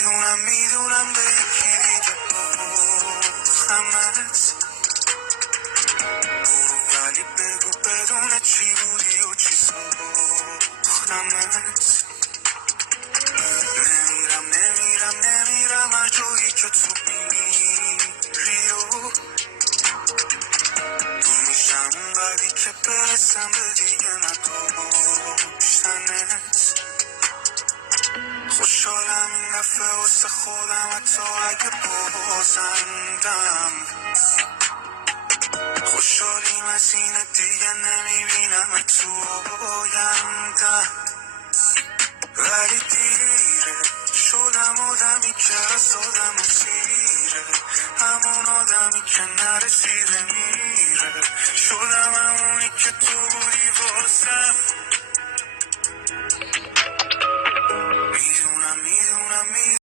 میدونم به یکی دیگه همت برو ولی بگو بدون چی بودی و چی ساختمت نمیرم هر جایی که تو میری و دور میشم اونقدی که برسم به دیگه نداشتنت خوشحالم این دفعه واسه خودم حتی اگه بازندم خوشحالیم از اینه دیگه نمیبینم تو آیندم ولی دیره شدم آدمی که از آدم سیره همون آدمی که نرسیده میره شدم همونی که تو بودی واسم میدونم